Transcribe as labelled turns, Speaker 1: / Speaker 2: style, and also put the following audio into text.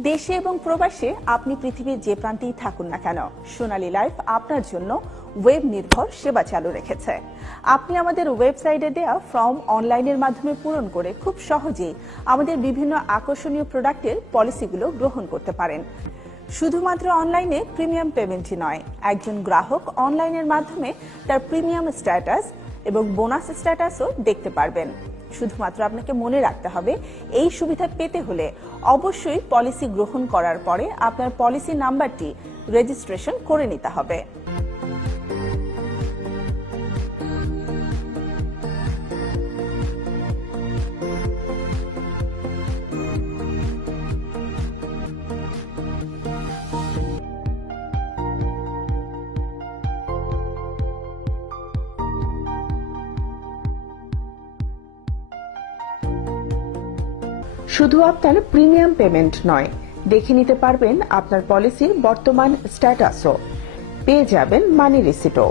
Speaker 1: দেশে এবং প্রবাসে আপনি পৃথিবীর যে প্রান্তেই থাকুন না কেন, সোনালী লাইফ আপনার জন্য ওয়েব নির্ভর সেবা চালু রেখেছে। আপনি আমাদের ওয়েবসাইটে দেওয়া ফর্ম অনলাইনের মাধ্যমে পূরণ করে খুব সহজেই আমাদের বিভিন্ন আকর্ষণীয় প্রোডাক্টের পলিসিগুলো গ্রহণ করতে পারেন। শুধুমাত্র অনলাইনে প্রিমিয়াম পেমেন্টই নয়, একজন গ্রাহক অনলাইনের মাধ্যমে তার প্রিমিয়াম স্ট্যাটাস এবং বোনাস স্ট্যাটাসও দেখতে পারবেন। শুধুমাত্র আপনাকে মনে রাখতে হবে, এই সুবিধা পেতে হলে অবশ্যই পলিসি গ্রহণ করার পরে আপনার পলিসি নাম্বারটি রেজিস্ট্রেশন করে নিতে হবে। শুধু আপনার প্রিমিয়াম পেমেন্ট নয়। দেখে নিতে পারবেন আপনার পলিসির বর্তমান স্ট্যাটাসও। পেয়ে যাবেন মানি রিসিটও